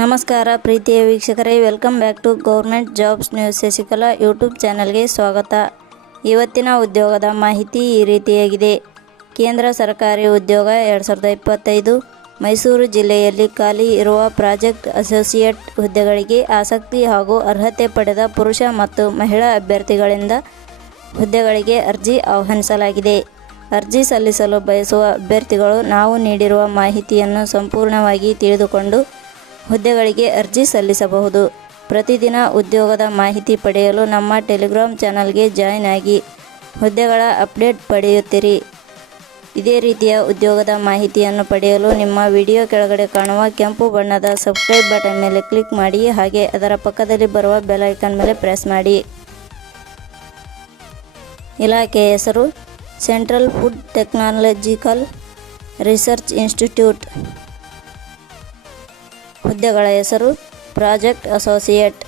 ನಮಸ್ಕಾರ ಪ್ರೀತಿಯ ವೀಕ್ಷಕರೇ welcome back to government jobs news Shashikala YouTube ಚಾನಲ್ಗೆ ಸ್ವಾಗತ. ಇವತ್ತಿನ ಉದ್ಯೋಗದ ಮಾಹಿತಿ ಈ ರೀತಿಯಾಗಿದೆ. ಕೇಂದ್ರ ಸರ್ಕಾರಿ ಉದ್ಯೋಗ ಎರಡು ಸಾವಿರದ ಇಪ್ಪತ್ತೈದು, ಮೈಸೂರು ಜಿಲ್ಲೆಯಲ್ಲಿ ಖಾಲಿ ಇರುವ ಪ್ರಾಜೆಕ್ಟ್ ಅಸೋಸಿಯೇಟ್ ಹುದ್ದೆಗಳಿಗೆ ಆಸಕ್ತಿ ಹಾಗೂ ಅರ್ಹತೆ ಪಡೆದ ಪುರುಷ ಮತ್ತು ಮಹಿಳಾ ಅಭ್ಯರ್ಥಿಗಳಿಂದ ಹುದ್ದೆಗಳಿಗೆ ಅರ್ಜಿ ಆಹ್ವಾನಿಸಲಾಗಿದೆ. ಅರ್ಜಿ ಸಲ್ಲಿಸಲು ಬಯಸುವ ಅಭ್ಯರ್ಥಿಗಳು ನಾವು ನೀಡಿರುವ ಮಾಹಿತಿಯನ್ನು ಸಂಪೂರ್ಣವಾಗಿ ತಿಳಿದುಕೊಂಡು ಹುದ್ದೆಗಳಿಗೆ ಅರ್ಜಿ ಸಲ್ಲಿಸಬಹುದು. ಪ್ರತಿದಿನ ಉದ್ಯೋಗದ ಮಾಹಿತಿ ಪಡೆಯಲು ನಮ್ಮ ಟೆಲಿಗ್ರಾಮ್ ಚಾನಲ್ಗೆ ಜಾಯ್ನ್ ಆಗಿ ಹುದ್ದೆಗಳ ಅಪ್ಡೇಟ್ ಪಡೆಯುತ್ತೀರಿ. ಇದೇ ರೀತಿಯ ಉದ್ಯೋಗದ ಮಾಹಿತಿಯನ್ನು ಪಡೆಯಲು ನಿಮ್ಮ ವಿಡಿಯೋ ಕೆಳಗಡೆ ಕಾಣುವ ಕೆಂಪು ಬಣ್ಣದ ಸಬ್ಸ್ಕ್ರೈಬ್ ಬಟನ್ ಮೇಲೆ ಕ್ಲಿಕ್ ಮಾಡಿ ಹಾಗೆ ಅದರ ಪಕ್ಕದಲ್ಲಿ ಬರುವ ಬೆಲ್ ಐಕಾನ್ ಮೇಲೆ ಪ್ರೆಸ್ ಮಾಡಿ. ಇಲಾಖೆಯ ಹೆಸರು central food technological research institute ಹುದ್ದೆಗಳ ಹೆಸರು ಪ್ರಾಜೆಕ್ಟ್ ಅಸೋಸಿಯೇಟ್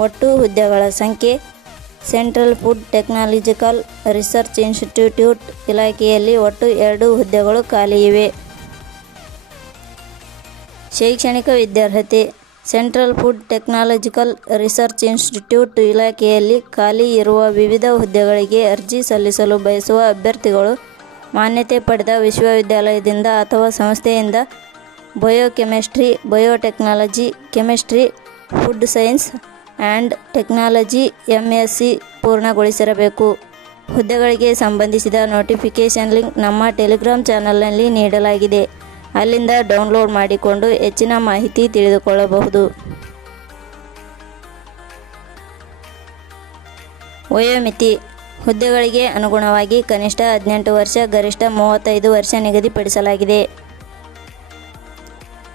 ಒಟ್ಟು ಹುದ್ದೆಗಳ ಸಂಖ್ಯೆ central food technological research institute ಇಲಾಖೆಯಲ್ಲಿ ಒಟ್ಟು ಎರಡು ಹುದ್ದೆಗಳು ಖಾಲಿ ಇವೆ. ಶೈಕ್ಷಣಿಕ ವಿದ್ಯಾರ್ಹತೆ central food technological research institute ಇಲಾಖೆಯಲ್ಲಿ ಖಾಲಿ ಇರುವ ವಿವಿಧ ಹುದ್ದೆಗಳಿಗೆ ಅರ್ಜಿ ಸಲ್ಲಿಸಲು ಬಯಸುವ ಅಭ್ಯರ್ಥಿಗಳು ಮಾನ್ಯತೆ ಪಡೆದ ವಿಶ್ವವಿದ್ಯಾಲಯದಿಂದ ಅಥವಾ ಸಂಸ್ಥೆಯಿಂದ biochemistry, biotechnology, chemistry, food science and technology M S C ಪೂರ್ಣಗೊಳಿಸಿರಬೇಕು. ಹುದ್ದೆಗಳಿಗೆ ಸಂಬಂಧಿಸಿದ ನೋಟಿಫಿಕೇಷನ್ ಲಿಂಕ್ ನಮ್ಮ ಟೆಲಿಗ್ರಾಮ್ ಚಾನಲ್ನಲ್ಲಿ ನೀಡಲಾಗಿದೆ. ಅಲ್ಲಿಂದ ಡೌನ್ಲೋಡ್ ಮಾಡಿಕೊಂಡು ಹೆಚ್ಚಿನ ಮಾಹಿತಿ ತಿಳಿದುಕೊಳ್ಳಬಹುದು. ವಯೋಮಿತಿ ಹುದ್ದೆಗಳಿಗೆ ಅನುಗುಣವಾಗಿ ಕನಿಷ್ಠ ಹದಿನೆಂಟು ವರ್ಷ, ಗರಿಷ್ಠ ಮೂವತ್ತೈದು ವರ್ಷ ನಿಗದಿಪಡಿಸಲಾಗಿದೆ.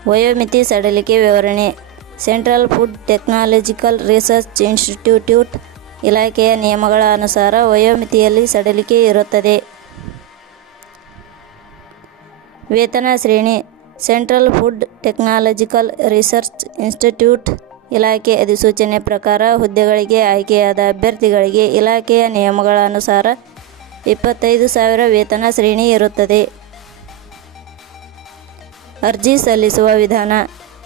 ವಯೋಮಿತಿ ಸಡಿಲಿಕೆ ವಿವರಣೆ, central food technological research institute ಇಲಾಖೆಯ ನಿಯಮಗಳ ಅನುಸಾರ ವಯೋಮಿತಿಯಲ್ಲಿ ಸಡಿಲಿಕೆ ಇರುತ್ತದೆ. ವೇತನ ಶ್ರೇಣಿ, central food technological research institute ಇಲಾಖೆ ಅಧಿಸೂಚನೆ ಪ್ರಕಾರ ಹುದ್ದೆಗಳಿಗೆ ಆಯ್ಕೆಯಾದ ಅಭ್ಯರ್ಥಿಗಳಿಗೆ ಇಲಾಖೆಯ ನಿಯಮಗಳ ಅನುಸಾರ ಇಪ್ಪತ್ತೈದು ಸಾವಿರ ವೇತನ ಶ್ರೇಣಿ ಇರುತ್ತದೆ. ಅರ್ಜಿ ಸಲ್ಲಿಸುವ ವಿಧಾನ,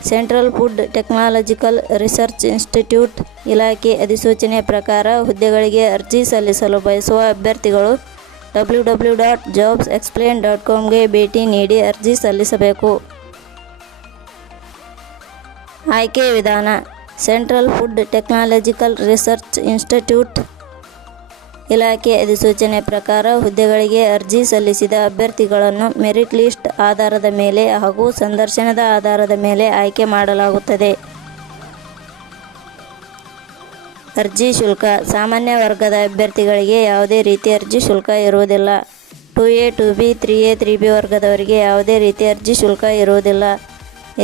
central food technological research institute ಇಲಾಖೆ ಅಧಿಸೂಚನೆ ಪ್ರಕಾರ ಹುದ್ದೆಗಳಿಗೆ ಅರ್ಜಿ ಸಲ್ಲಿಸಲು ಬಯಸುವ ಅಭ್ಯರ್ಥಿಗಳು W W dot jobs explain dot ಕಾಮ್ಗೆ ಭೇಟಿ ನೀಡಿ ಅರ್ಜಿ ಸಲ್ಲಿಸಬೇಕು. ಆಯ್ಕೆ ವಿಧಾನ, central food technological research institute ಇಲಾಖೆ ಅಧಿಸೂಚನೆ ಪ್ರಕಾರ ಹುದ್ದೆಗಳಿಗೆ ಅರ್ಜಿ ಸಲ್ಲಿಸಿದ ಅಭ್ಯರ್ಥಿಗಳನ್ನು ಮೆರಿಟ್ ಲಿಸ್ಟ್ ಆಧಾರದ ಮೇಲೆ ಹಾಗೂ ಸಂದರ್ಶನದ ಆಧಾರದ ಮೇಲೆ ಆಯ್ಕೆ ಮಾಡಲಾಗುತ್ತದೆ. ಅರ್ಜಿ ಶುಲ್ಕ. ಸಾಮಾನ್ಯ ವರ್ಗದ ಅಭ್ಯರ್ಥಿಗಳಿಗೆ ಯಾವುದೇ ರೀತಿ ಅರ್ಜಿ ಶುಲ್ಕ ಇರುವುದಿಲ್ಲ. Two A, two B, three A, three B ವರ್ಗದವರಿಗೆ ಯಾವುದೇ ರೀತಿ ಅರ್ಜಿ ಶುಲ್ಕ ಇರುವುದಿಲ್ಲ.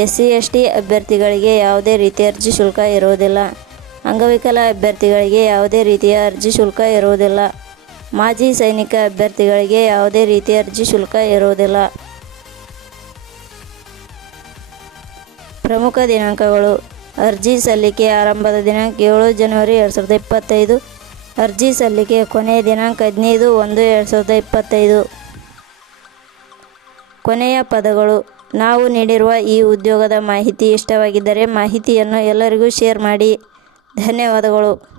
ಎಸ್ ಸಿ ಎಸ್ ಟಿ ಅಭ್ಯರ್ಥಿಗಳಿಗೆ ಯಾವುದೇ ರೀತಿ ಅರ್ಜಿ ಶುಲ್ಕ ಇರುವುದಿಲ್ಲ. ಅಂಗವಿಕಲ ಅಭ್ಯರ್ಥಿಗಳಿಗೆ ಯಾವುದೇ ರೀತಿಯ ಅರ್ಜಿ ಶುಲ್ಕ ಇರುವುದಿಲ್ಲ. ಮಾಜಿ ಸೈನಿಕ ಅಭ್ಯರ್ಥಿಗಳಿಗೆ ಯಾವುದೇ ರೀತಿಯ ಅರ್ಜಿ ಶುಲ್ಕ ಇರುವುದಿಲ್ಲ. ಪ್ರಮುಖ ದಿನಾಂಕಗಳು. ಅರ್ಜಿ ಸಲ್ಲಿಕೆ ಆರಂಭದ ದಿನಾಂಕ ಏಳು ಜನವರಿ ಎರಡು ಸಾವಿರದ ಇಪ್ಪತ್ತೈದು. ಅರ್ಜಿ ಸಲ್ಲಿಕೆ ಕೊನೆಯ ದಿನಾಂಕ ಹದಿನೈದು ಒಂದು ಎರಡು ಸಾವಿರದ ಇಪ್ಪತ್ತೈದು. ಕೊನೆಯ ಪದಗಳು, ನಾವು ನೀಡಿರುವ ಈ ಉದ್ಯೋಗದ ಮಾಹಿತಿ ಇಷ್ಟವಾಗಿದ್ದರೆ ಮಾಹಿತಿಯನ್ನು ಎಲ್ಲರಿಗೂ ಶೇರ್ ಮಾಡಿ. ಧನ್ಯವಾದಗಳು.